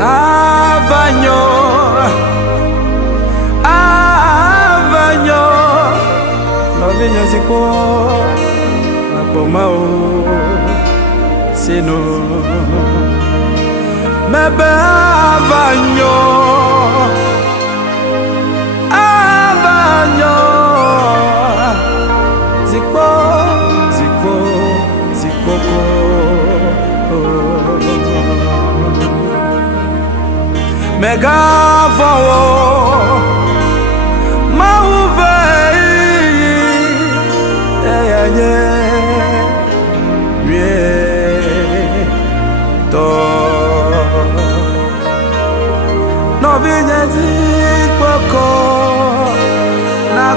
avanyo no vinya ziko na pomao sino mebe avanyo zikoko mega vawo mauvei eyanye wie to no vinya zikoko na